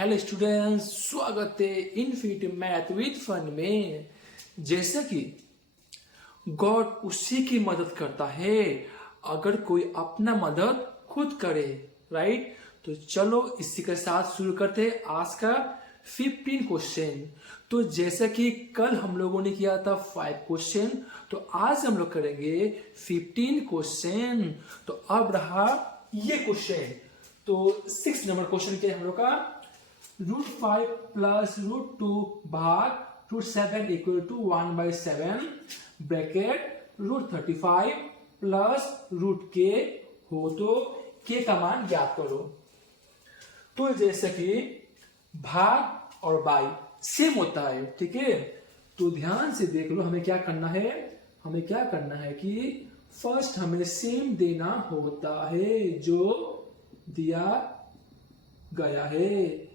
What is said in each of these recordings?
Hello students, स्वागत है infinity math with fun में। जैसा कि गॉड उसी की मदद करता है अगर कोई अपना मदद खुद करे, राइट। तो चलो इसी के साथ शुरू करते हैं आज का 15 क्वेश्चन। तो जैसा कि कल हम लोगों ने किया था 5 क्वेश्चन, तो आज हम लोग करेंगे 15 क्वेश्चन। तो अब रहा ये क्वेश्चन, तो 6 नंबर क्वेश्चन के हम लोग का √5 प्लस √2 भाग √7 equal to 1/7 bracket √35 plus √k हो तो k का मान ज्ञात करो। तो जैसे कि भाग और बाई सेम होता है, ठीक है। तो ध्यान से देख लो, हमें क्या करना है कि फर्स्ट हमें सेम देना होता है जो दिया गया है।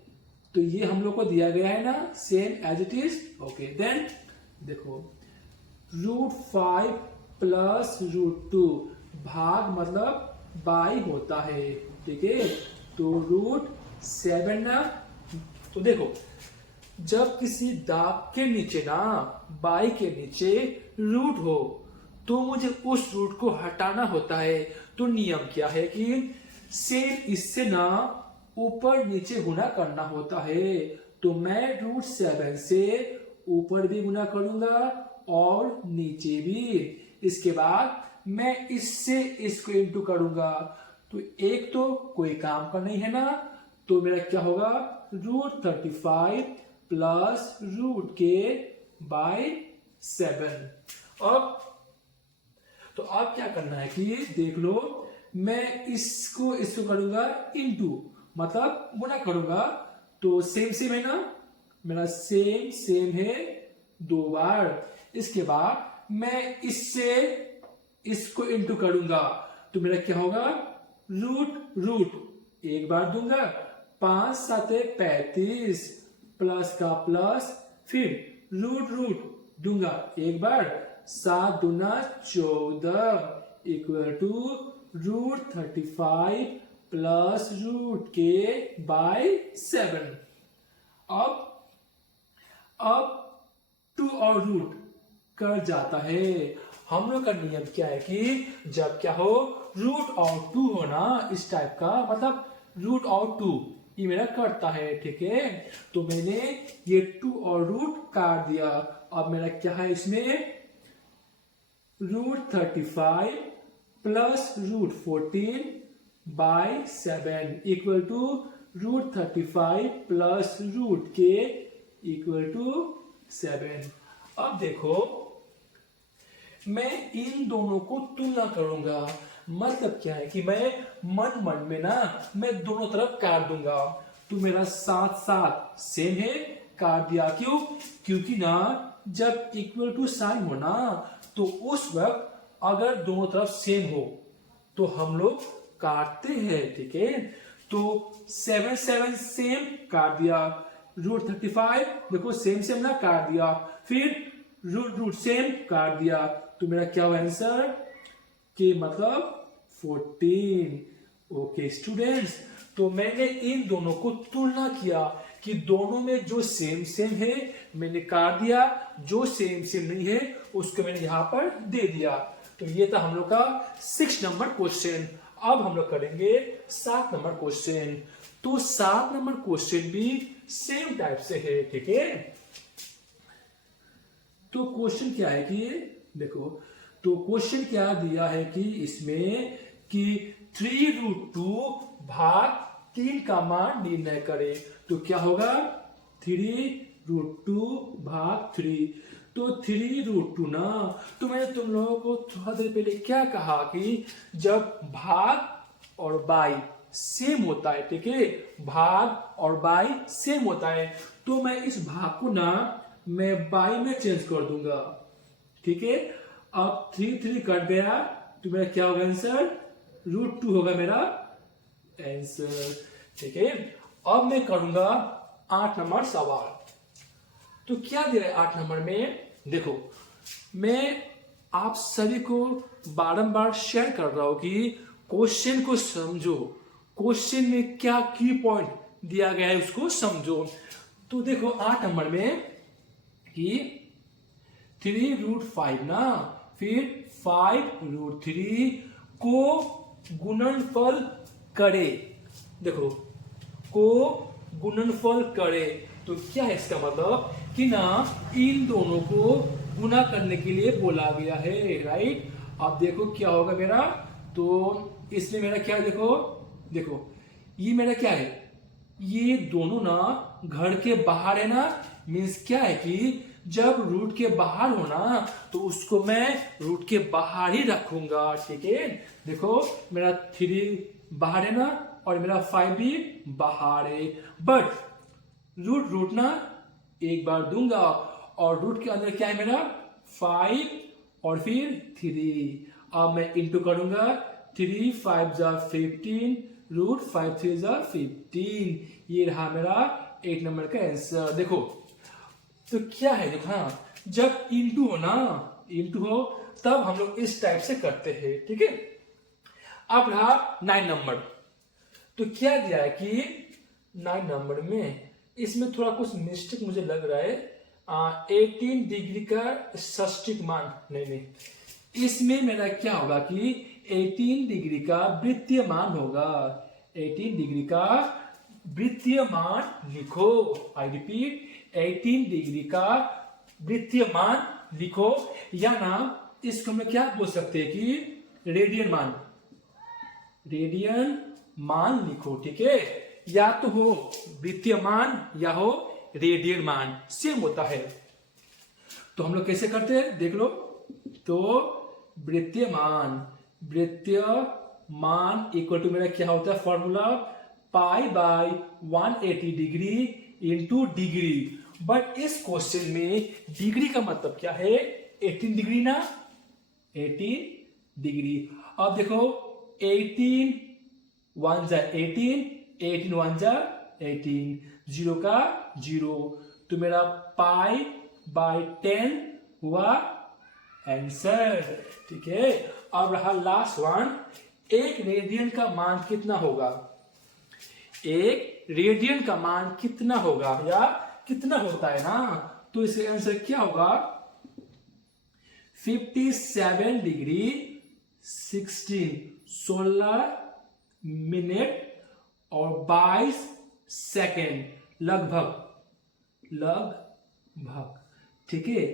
तो ये हम लोग को दिया गया है ना, same as it is. Okay, then देखो √5 प्लस √2 भाग मतलब बाई होता है, ठीक है। तो √7 ना, तो देखो जब किसी दाग के नीचे ना, बाई के नीचे रूट हो तो मुझे उस रूट को हटाना होता है। तो नियम क्या है कि सेम इससे ना ऊपर नीचे गुना करना होता है। तो मैं √7 से ऊपर भी गुना करूंगा और नीचे भी। इसके बाद मैं इससे इसको इंटू करूंगा। तो एक तो कोई काम का नहीं है ना, तो मेरा क्या होगा √35 प्लस √k/7। अब क्या करना है कि देख लो, मैं इसको करूंगा इंटू, मतलब गुना करूंगा। तो सेम है ना, मेरा सेम है 2 बार। इसके बाद मैं इससे इसको इंटू करूंगा, तो मेरा क्या होगा रूट एक बार दूंगा, 5 7 35 प्लस का प्लस, फिर रूट दूंगा एक बार, 7 दूना 14 इक्वल टू √35 प्लस √k/7। अब 2 और रूट कर जाता है। हम लोग का नियम क्या है कि जब क्या हो रूट और 2 हो ना, इस टाइप का, मतलब रूट और 2 ये मेरा करता है, ठीक है। तो मैंने ये 2 और रूट काट दिया। अब मेरा क्या है इसमें √35 plus √14/7 equal to √35 plus √k/7। अब देखो मैं इन दोनों को तुलना करूंगा। मतलब क्या है कि मैं मन में ना, मैं दोनों तरफ काट दूंगा। तो मेरा 7 7 सेम है, काट दिया। क्यों? क्योंकि ना जब इक्वल टू साइन हो ना, तो उस वक्त अगर दोनों तरफ सेम हो तो हम लोग काटते हैं, ठीक है। तो 7 7 सेम, काट दिया। √35 देखो सेम ना, काट दिया। फिर रूट सेम, काट दिया। तो मेरा क्या हुआ आंसर के मतलब 14। ओके स्टूडेंट्स, तो मैंने इन दोनों को तुलना किया कि दोनों में जो सेम है मैंने काट दिया, जो सेम नहीं है उसको मैंने यहां पर दे दिया। तो ये था हम लोग का 6 नंबर क्वेश्चन। अब हम लोग करेंगे 7 नंबर क्वेश्चन। तो 7 नंबर क्वेश्चन भी सेम टाइप से है, ठीक है। तो क्वेश्चन क्या है कि देखो, तो क्वेश्चन क्या दिया है कि इसमें कि 3√2 भाग 3 का मान निर्णय करे। तो क्या होगा 3√2 भाग 3। तो 3√2 ना, तो मैंने तुम लोगों को थोड़ा देर पहले क्या कहा कि जब भाग और बाई सेम होता है, ठीक है, भाग और बाई सेम होता है, तो मैं इस भाग को ना मैं बाई में चेंज कर दूंगा, ठीक है। अब 3 कट गया, तो मेरा क्या होगा आंसर √2 होगा मेरा आंसर, ठीक है। अब मैं करूंगा 8 नंबर सवाल। तो क्या दे रहा है 8 नंबर में, देखो मैं आप सभी को बारंबार शेयर कर रहा हूं कि क्वेश्चन को समझो, क्वेश्चन में क्या की पॉइंट दिया गया है उसको समझो। तो देखो 8 नंबर में कि 3√5 ना, फिर 5√3 को गुणनफल करे। देखो को गुणनफल करे तो क्या है इसका मतलब कि ना इन दोनों को गुणा करने के लिए बोला गया है, राइट। अब देखो क्या होगा मेरा, तो इसमें मेरा क्या है, देखो देखो ये मेरा क्या है, ये दोनों ना घर के बाहर है ना, मीन्स क्या है कि जब रूट के बाहर हो ना तो उसको मैं रूट के बाहर ही रखूंगा, ठीक है। देखो मेरा 3 बाहर है ना और मेरा 5 भी बाहर है, बट रूट ना एक बार दूंगा और रूट के अंदर क्या है मेरा 5 और फिर 3। अब मैं इंटू करूंगा, 3 5 जा 15 रूट 5 3 जा 15। ये रहा मेरा 8 नंबर का आंसर। देखो तो क्या है, देखो हाँ, जब इंटू हो ना, इंटू हो तब हम लोग इस टाइप से करते हैं, ठीक है। अब रहा 9 नंबर। तो क्या दिया है कि 9 नंबर में इसमें थोड़ा कुछ मिस्टेक मुझे लग रहा है। 18 डिग्री का षष्टिक मान नहीं, इसमें मेरा क्या होगा कि 18 डिग्री का वृत्तीय मान होगा। 18 डिग्री का वृत्तीय मान लिखो, आई रिपीट 18 डिग्री का वृत्तीय मान लिखो, या ना इसको हम क्या बोल सकते हैं कि रेडियन मान, रेडियन मान लिखो, ठीक है। या तो हो वृत्तीय मान या हो रेडियन मान, सेम होता है। तो हम लोग कैसे करते हैं देख लो। तो वृत्तीय मान इक्वल टू मेरा क्या होता है formula, pi by 180 degree into degree. But इस क्वेश्चन में डिग्री का मतलब क्या है, 18 डिग्री ना, 18 डिग्री। अब देखो 18 1 जा 18, 18 1 जा 18, 0 का 0, तो मेरा पाई बाय 10 हुआ आंसर, ठीक है। अब रहा लास्ट वन, एक रेडियन का मान कितना होगा, एक रेडियन का मान कितना होगा या कितना होता है ना, तो इसका आंसर क्या होगा 57 डिग्री 16 मिनट और 22 सेकेंड लगभग, ठीक है।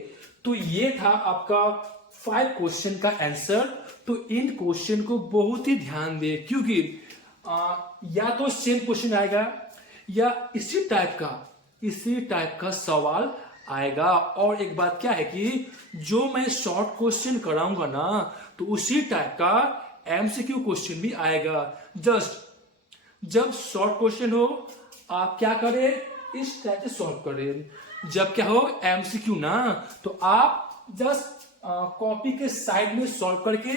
तो ये था आपका 5 क्वेश्चन का आंसर। तो इन क्वेश्चन को बहुत ही ध्यान दे, क्योंकि या तो सेम क्वेश्चन आएगा या इसी टाइप का सवाल आएगा। और एक बात क्या है कि जो मैं शॉर्ट क्वेश्चन कराऊंगा ना तो उसी टाइप का एमसीक्यू क्वेश्चन भी आएगा। जस्ट जब शॉर्ट क्वेश्चन हो आप क्या करें, इस टाइप से सॉल्व करें। जब क्या हो एमसीक्यू ना, तो आप जस्ट कॉपी के साइड में सॉल्व करके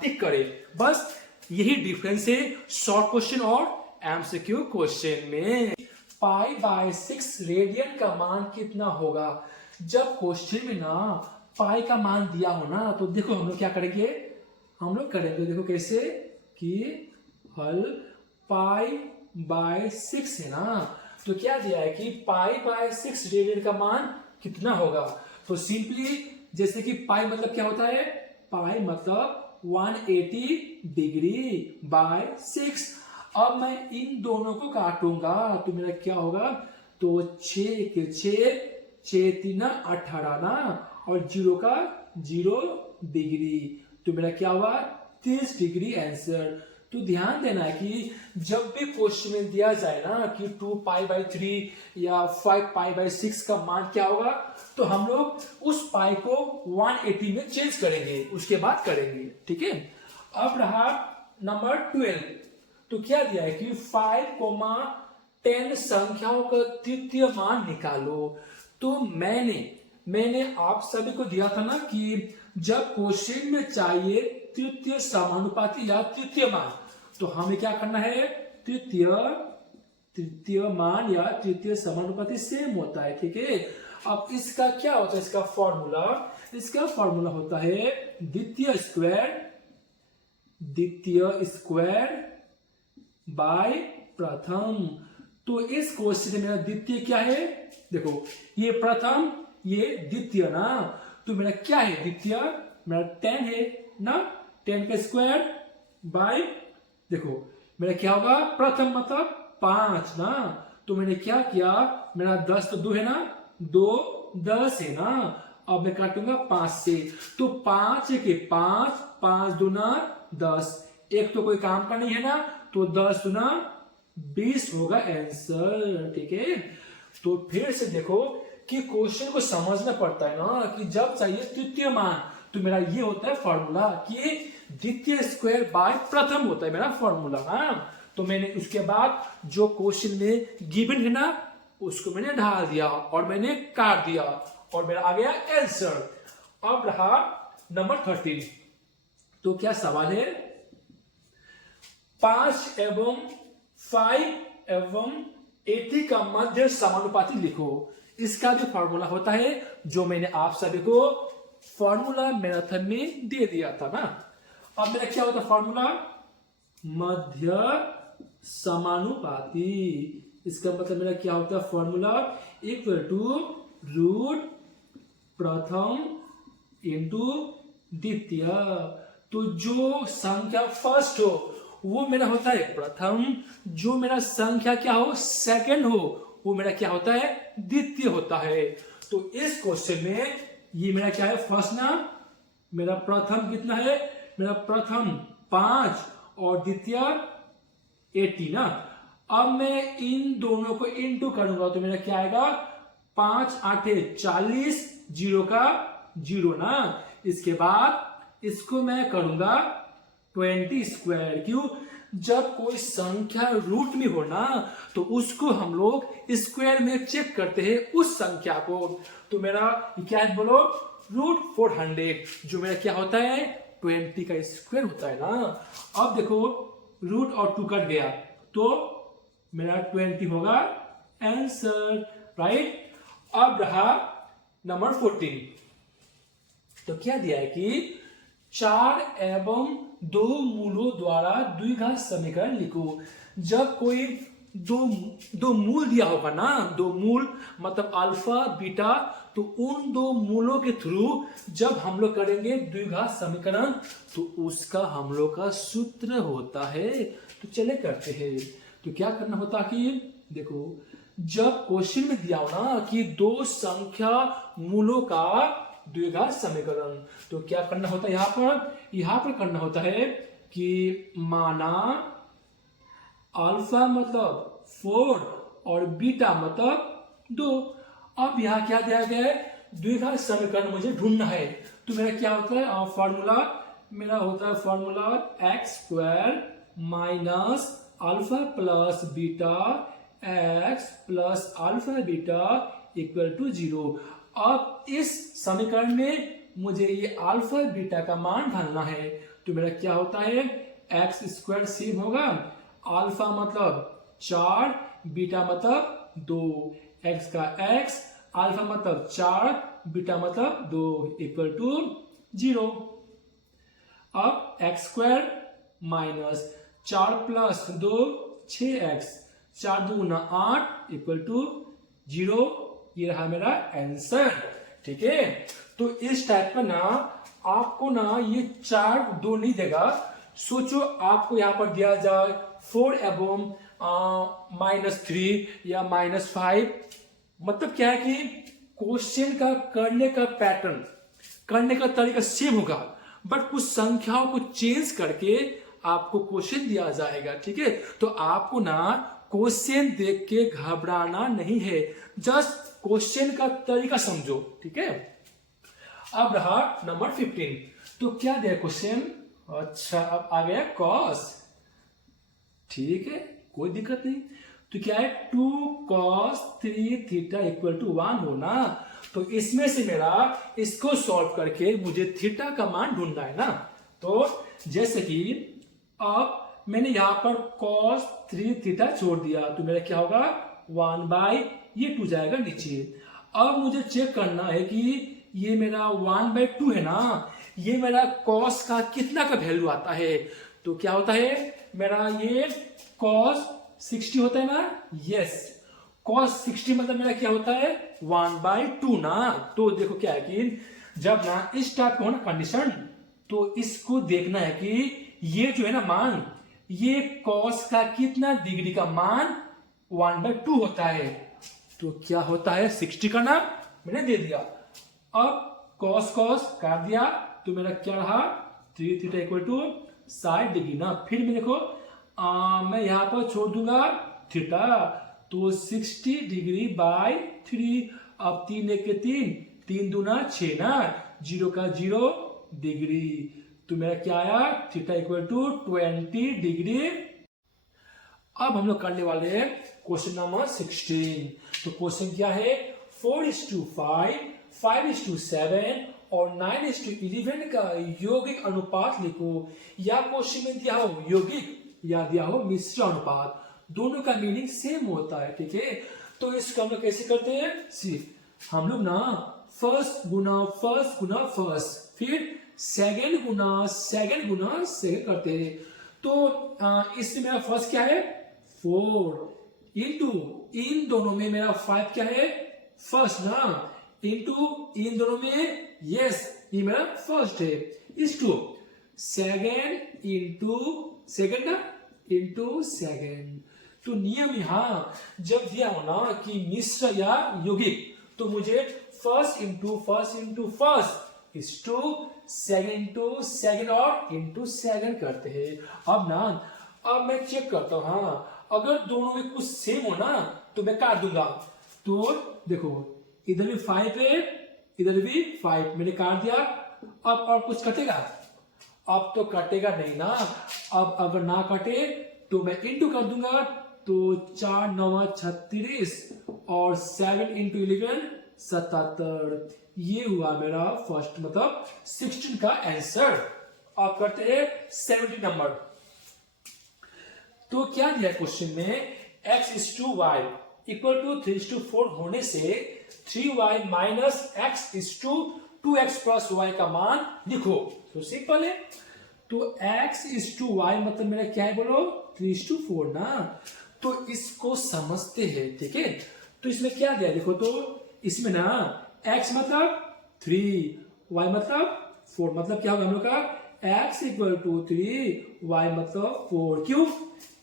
टिक करें। बस यही डिफरेंस है शॉर्ट क्वेश्चन और एमसीक्यू क्वेश्चन में। पाई बाय 6 रेडियन का मान कितना होगा। जब क्वेश्चन में ना पाई का मान दिया हो ना, तो देखो हम लोग क्या करेंगे, हम लोग करेंगे देखो कैसे कि हल पाई बाय 6 है ना, तो क्या दिया है कि पाई बाय 6 रेडियन का मान कितना होगा। तो सिंपली जैसे कि पाई मतलब क्या होता है, पाई मतलब 180 डिग्री बाय 6। अब मैं इन दोनों को काटूंगा तो मेरा क्या होगा, तो 6 के 6 3 18 ना, और 0 का 0 डिग्री, तो मेरा क्या हुआ 30 डिग्री आंसर। तो ध्यान देना है कि जब भी क्वेश्चन में दिया जाए ना कि 2 पाई बाय 3 या 5 पाई बाय 6 का मान क्या होगा, तो हम लोग उस पाई को 180 में चेंज करेंगे, उसके बाद करेंगे, ठीक है। अब रहा नंबर 12। तो क्या दिया है कि 5,10 संख्याओं का तृतीय मान निकालो। तो मैंने आप सभी को दिया था ना कि जब क्वेश्चन में चाहिए तृतीय समानुपाती या तृतीय मान, तो हमें क्या करना है, तृतीय मान या तृतीय समानुपाती सेम होता है, ठीक है। अब इसका क्या होता है, इसका फॉर्मूला होता है द्वितीय स्क्वायर बाय प्रथम। तो इस क्वेश्चन में मेरा द्वितीय क्या है, देखो ये प्रथम ये द्वितीय ना, तो मेरा क्या है द्वितीय, मेरा 10 है ना, 10 का स्क्वायर बाय, देखो मेरा क्या होगा, प्रथम मतलब 5 ना, तो मैंने क्या किया, मेरा 10 तो 2 है ना, 2 10 है ना, अब मैं काटूंगा 5 से, तो 5 के 5, 5 दूना 10, एक तो कोई काम का नहीं है ना, तो 10 दूना 20 होगा आंसर। ठीक है, तो फिर से देखो कि क्वेश्चन को समझना पड़ता है ना, कि जब चाहिए तृतीय मान, तो मेरा ये होता है फॉर्मूला कि द्वितीय स्क्वायर बाय प्रथम होता है मेरा फॉर्मूला। हाँ, तो मैंने उसके बाद जो क्वेश्चन में गिवन है ना, उसको मैंने ढाल दिया और मैंने काट दिया और मेरा आ गया आंसर। अब रहा नंबर 13, तो क्या सवाल है, 5 एवं 5 एवं 80 का मध्य समानुपाती लिखो। इसका भी फॉर्मूला होता है जो मैंने आप सभी को फॉर्मूला मैराथन में दे दिया था ना। अब मेरा क्या होता है फॉर्मूला, मध्य समानुपाती, इसका मतलब मेरा क्या होता है फॉर्मूला, इक्वल टू रूट प्रथम इंटू द्वितीय। तो जो संख्या फर्स्ट हो वो मेरा होता है प्रथम, जो मेरा संख्या क्या हो सेकंड हो वो मेरा क्या होता है द्वितीय होता है। तो इस क्वेश्चन में ये मेरा क्या है फर्स्ट ना, मेरा प्रथम कितना है, मेरा प्रथम 5 और द्वितीय 80 ना। अब मैं इन दोनों को इनटू करूंगा तो मेरा क्या आएगा, 5 8 40, 0 का 0 ना। इसके बाद इसको मैं करूंगा 20 स्क्वायर, क्यों, जब कोई संख्या रूट में हो ना तो उसको हम लोग स्क्वायर में चेक करते हैं उस संख्या को। तो मेरा क्या है बोलो, रूट 400, जो मेरा क्या होता है 20 का स्क्वायर होता है ना। अब देखो रूट और 2 कट गया तो मेरा 20 होगा आंसर, राइट। अब रहा नंबर 14, तो क्या दिया है कि 4 एवं 2 मूलों द्वारा द्विघात समीकरण लिखो। जब कोई दो मूल दिया होगा ना, 2 मूल मतलब अल्फा बीटा, तो उन 2 मूलों के थ्रू जब हम लोग करेंगे द्विघात समीकरण तो उसका हम लोग का सूत्र होता है। तो चले करते हैं। तो क्या करना होता है कि देखो जब क्वेश्चन में दिया हो ना कि 2 संख्या मूलों का द्विघात समीकरण, तो क्या करना होता है यहां पर करना होता है कि माना अल्फा मतलब 4 और बीटा मतलब 2। अब यहां क्या दिया गया है, द्विघात समीकरण मुझे ढूंढना है। तो मेरा क्या होता है फॉर्मूला, मेरा होता है formula X square minus alpha plus beta X plus alpha beta equal to 0। अब इस समीकरण में मुझे ये अल्फा बीटा का मान ढालना है। तो मेरा क्या होता है एक्स स्क्वायर सेम होगा, अल्फा मतलब 4 बीटा मतलब 2, एक्स का एक्स, अल्फा मतलब 4 बीटा मतलब 2 इक्वल टू 0। अब x square minus 4 plus 2 6x, 4 दूना 8 इक्वल टू 0। ये रहा मेरा आंसर। ठीक है, तो इस टाइप का ना आपको ना ये 4 2 नहीं देगा। सोचो आपको यहां पर दिया जाए 4 एवं -3 या -5, मतलब क्या है कि क्वेश्चन का करने का पैटर्न, करने का तरीका सेम होगा, बट कुछ संख्याओं को चेंज करके आपको क्वेश्चन दिया जाएगा। ठीक है, तो आपको ना क्वेश्चन देख के घबराना नहीं है, जस्ट क्वेश्चन का तरीका समझो। ठीक है, अब रहा नंबर 15, तो क्या दिया क्वेश्चन, अच्छा अब आ गया कॉस। ठीक है, कोई दिक्कत नहीं। तो क्या है 2 cos 3 थीटा इक्वल टू 1 होना। तो इसमें से मेरा इसको सॉल्व करके मुझे थीटा का मान ढूंढना है ना। तो जैसे कि अब मैंने यहां पर cos 3 थीटा छोड़ दिया तो मेरा क्या होगा 1 ये 2 जाएगा नीचे। अब मुझे चेक करना है कि ये मेरा 1/2 है ना, ये मेरा cos का कितना का वैल्यू आता है। तो क्या होता है मेरा ये cos 60 होता है ना, यस। cos 60 मतलब मेरा क्या होता है 1/2 ना। तो देखो क्या है कि जब ना इस टाइप का हो ना कंडीशन, तो इसको देखना है कि ये जो है ना मान, ये cos का कितना डिग्री का मान 1/2 होता है। तो क्या होता है 60 का ना मैंने दे दिया। अब cos cos काट दिया तो मेरा क्या रहा 3 थीटा इक्वल टू 60 डिग्री ना। फिर मैं देखो मैं यहां पर छोड़ दूंगा थीटा, तो 60 डिग्री बाय 3। अब 3 एक के 3, 3 दूना 6 ना, 0 का 0 डिग्री। तो मेरा क्या आया थीटा इक्वल टू 20 डिग्री। अब हम लोग करने वाले हैं क्वेश्चन नंबर 16। तो क्वेश्चन क्या है 4:5, 5:7 और 9:11 का यौगिक अनुपात लिखो। या क्वेश्चन में दिया हो यौगिक या दिया हो मिश्र अनुपात, दोनों का मीनिंग सेम होता है, ठीक है। तो इसको हम लोग कैसे करते हैं, सी हम लोग ना फर्स्ट गुना फर्स्ट, फिर सेकंड गुना सेकंड करते हैं। तो इसमें मेरा फर्स्ट क्या है 4 इंटू इन दोनों में मेरा 5 क्या है फर्स्ट ना, इंटू इन दोनों में यस ये मेरा फर्स्ट है, इस टू सेकंड इंटू सेकंड ना इंटू सेकंड। तो नियम यहां जब दिया हो ना कि मिश्र या यौगिक, तो मुझे फर्स्ट इंटू फर्स्ट इस टू सेकंड इंटू सेकंड और इंटू सेकंड करते हैं। अब ना अब मैं चेक करता हूं, हाँ अगर दोनों में कुछ सेम हो ना तो मैं काट दूंगा। तो देखो इधर भी 5 है, इधर भी 5, मैंने काट दिया। अब और कुछ कटेगा, अब तो कटेगा नहीं ना। अब अगर ना कटे तो मैं इंटू कर दूंगा, तो 4 9 36 और 7 इंटू 11 77। ये हुआ मेरा फर्स्ट मतलब 16 का आंसर। अब करते हैं 70 नंबर। तो क्या दिया क्वेश्चन में x/y इक्वल टू 3:4 होने से 3y minus x/2x plus y का मान लिखो। तो सिंपल है, तो x/y मतलब मेरा क्या है बोलो 3:4 ना। तो इसको समझते हैं, ठीक है। तो इसमें क्या दिया देखो, तो इसमें ना x मतलब 3, y मतलब 4, मतलब क्या होगा हम लोग का x इक्वल टू 3, y मतलब 4। क्यों,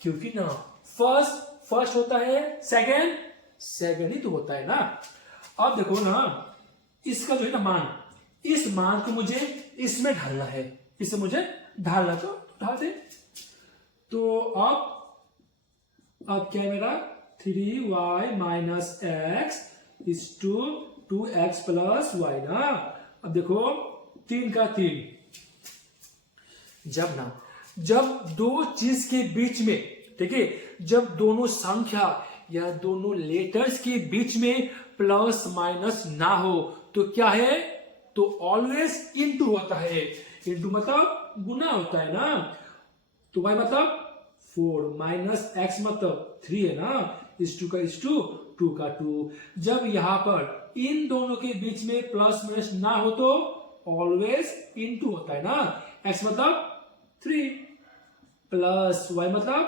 क्योंकि ना फर्स्ट होता है सेकंड ही तो होता है ना। अब देखो ना इसका जो है ना मान, इस मान को मुझे इसमें ढालना है, इसे मुझे ढालना, तो ढाल दे। तो अब क्या है मेरा 3y minus X is to 2x plus y ना। अब देखो 3 का 3, जब दो चीज के बीच में, ठीक है, जब दोनों संख्या या दोनों लेटर्स के बीच में प्लस माइनस ना हो तो क्या है, तो ऑलवेज इनटू होता है। इनटू मतलब गुना होता है ना। तो y मतलब 4 माइनस x मतलब 3 है ना, इस 2 का इस 2 का 2। जब यहां पर इन दोनों के बीच में प्लस माइनस ना हो तो ऑलवेज इनटू होता है ना। x मतलब 3 प्लस y मतलब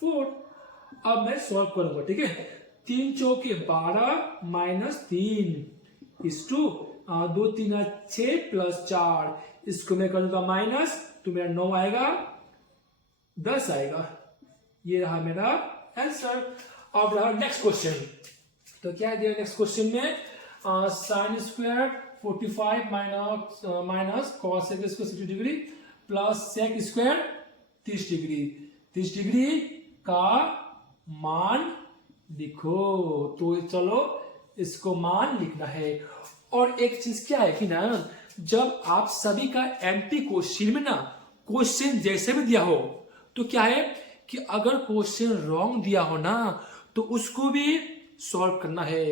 4। अब मैं सॉल्व करूंगा, ठीक है। 3 चौके 12 माइनस 3 इस 2 2 3 6 प्लस 4, इसको मैं करूंगा माइनस, तो मेरा 9 आएगा 10 आएगा। ये रहा मेरा आंसर। अब रहा नेक्स्ट क्वेश्चन। तो क्या दिया नेक्स्ट क्वेश्चन में, sine square 45 minus cos square 60 degree plus sec square 30 degree. 30 degree का मान लिखो। तो चलो इसको मान लिखना है। और एक चीज क्या है कि ना, जब आप सभी का एमपी क्वेश्चन में ना क्वेश्चन जैसे भी दिया हो, तो क्या है कि अगर क्वेश्चन रॉन्ग दिया हो ना तो उसको भी सॉल्व करना है।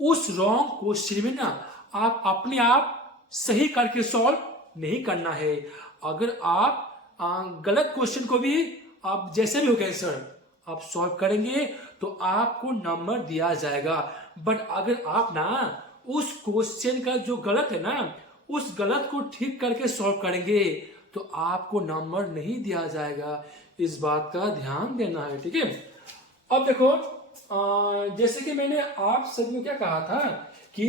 उस रॉन्ग क्वेश्चन में ना आप अपने आप सही करके सॉल्व नहीं करना है। अगर आप गलत क्वेश्चन को भी आप जैसे भी हो आंसर आप सॉल्व करेंगे तो आपको नंबर दिया जाएगा। बट अगर आप ना उस क्वेश्चन का जो गलत है ना, उस गलत को ठीक करके सॉल्व करेंगे तो आपको नंबर नहीं दिया जाएगा। इस बात का ध्यान देना है, ठीक है। अब देखो जैसे कि मैंने आप सभी को क्या कहा था कि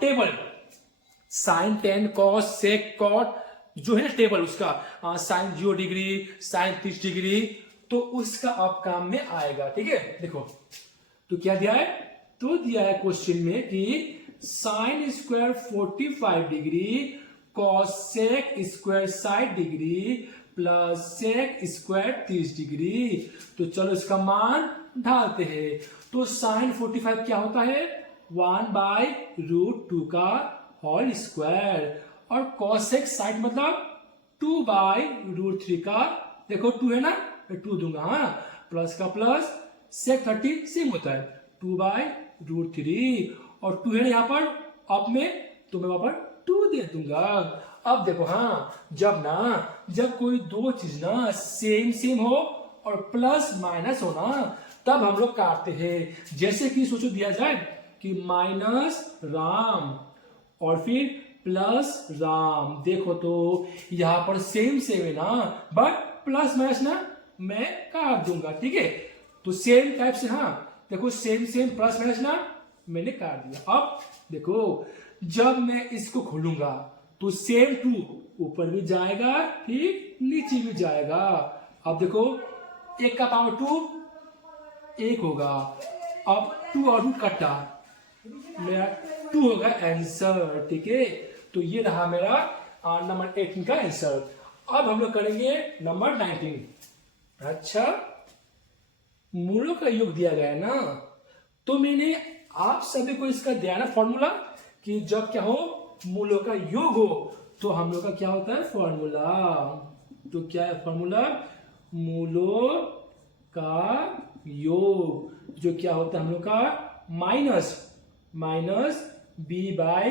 table sine 10 cos sec cot जो है ना टेबल उसका साइन 0 डिग्री साइन 30 डिग्री, तो उसका अब काम में आएगा। ठीक है, देखो तो क्या दिया है, तो दिया है क्वेश्चन में कि sine square 45 degree cos sec square 60 degree plus sec square 30 degree. तो चलो इसका मान ढालते हैं। तो साइन 45 क्या होता है, 1/√2 का होल स्क्वायर, और कॉसेक 60 मतलब 2/√3 का, देखो 2 है ना, 2 दूंगा, हाँ, प्लस का प्लस, सेक 30 सेम होता है 2/√3, और 2 है ना यहाँ पर, अब में तो मैं वहां पर 2 दे दूंगा। अब देखो हाँ, जब कोई दो चीज ना सेम सेम हो और प्लस माइनस हो ना, तब हम लोग काटते हैं। जैसे कि सोचो दिया जाए कि माइनस राम और फिर प्लस राम, देखो तो यहां पर सेम सेम है ना, बट प्लस माइनस ना मैं काट दूंगा। ठीक है, तो सेम टाइप से, हाँ देखो सेम सेम प्लस माइनस ना मैंने काट दिया। अब देखो जब मैं इसको खोलूंगा तो सेम 2 ऊपर भी जाएगा, ठीक नीचे भी जाएगा। अब देखो 1 का पावर 2 1 होगा, अब 2 और 2 कटा, मेरा 2 होगा आंसर। ठीक है, तो ये रहा मेरा नंबर 18 का आंसर। अब हम लोग करेंगे नंबर 19। अच्छा, मूलों का योग दिया गया है ना, तो मैंने आप सभी को इसका दिया ना फॉर्मूला कि जब क्या हो, मूलों का योग हो, तो हम लोग का क्या होता है फॉर्मूला। तो क्या है फॉर्मूला, मूलों का योग जो क्या होता है हम लोग का माइनस b/a।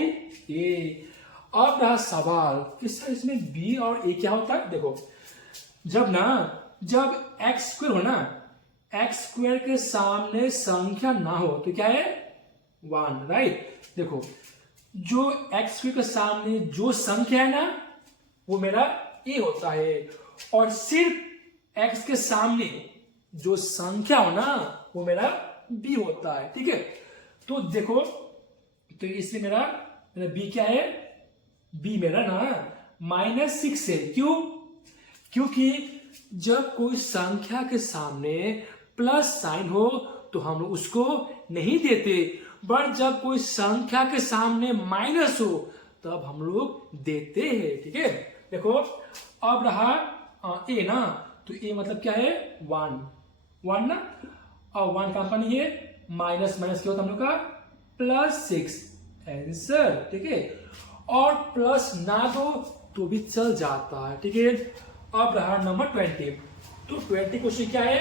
अब रहा सवाल कि सर इसमें b और a क्या होता है। देखो जब एक्स स्क्वायर हो ना, एक्स स्क्वायर के सामने संख्या ना हो तो क्या है 1, राइट। देखो जो एक्स स्क्वायर के सामने जो संख्या है ना वो मेरा a होता है, और सिर्फ x के सामने जो संख्या हो ना वो मेरा b होता है। ठीक है, तो देखो तो इससे मेरा b क्या है, b मेरा ना -6 है। क्यों, क्योंकि जब कोई संख्या के सामने प्लस साइन हो तो हम लोग उसको नहीं देते, बट जब कोई संख्या के सामने माइनस हो तब हम लोग देते हैं। ठीक है, देखो अब रहा ए ना, तो ए मतलब क्या है 1 ना, और 1 का कंपनी है माइनस क्या होता है हम लोग का +6 आंसर। ठीक है, और प्लस ना दो तो भी चल जाता है। ठीक है, अब रहा नंबर 20। तो 20 क्वेश्चन क्या है,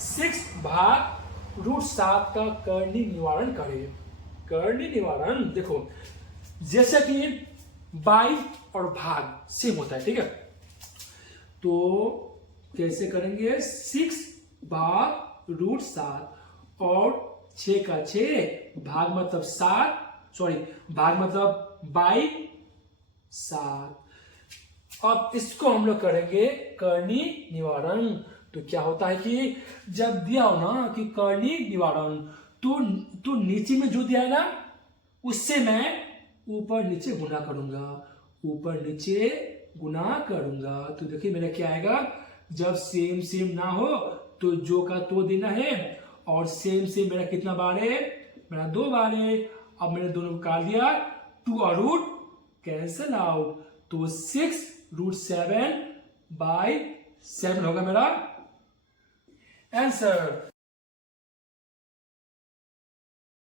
6/√7 का कर्णी निवारण करें। कर्णी निवारण देखो जैसे कि बाई और भाग सेम होता है। ठीक है, तो कैसे करेंगे, 6/√7 और 6 का 6 भाग मतलब 7, सॉरी भाग मतलब बाई 7। अब इसको हम लोग करेंगे कर्णी निवारण। तो क्या होता है कि जब दिया हो ना कि कर्णी निवारण, तो नीचे में जो दिया है ना उससे मैं ऊपर नीचे गुना करूंगा, ऊपर नीचे गुना करूंगा। तो देखिए मेरा क्या आएगा, जब सेम सेम ना हो तो जो का तो देना है, और सेम सेम मेरा कितना बार है, मेरा 2 बार है। अब मैंने दोनों को काट दिया, 2 और रूट कैंसिल आउट, तो 6√7/7 होगा मेरा आंसर।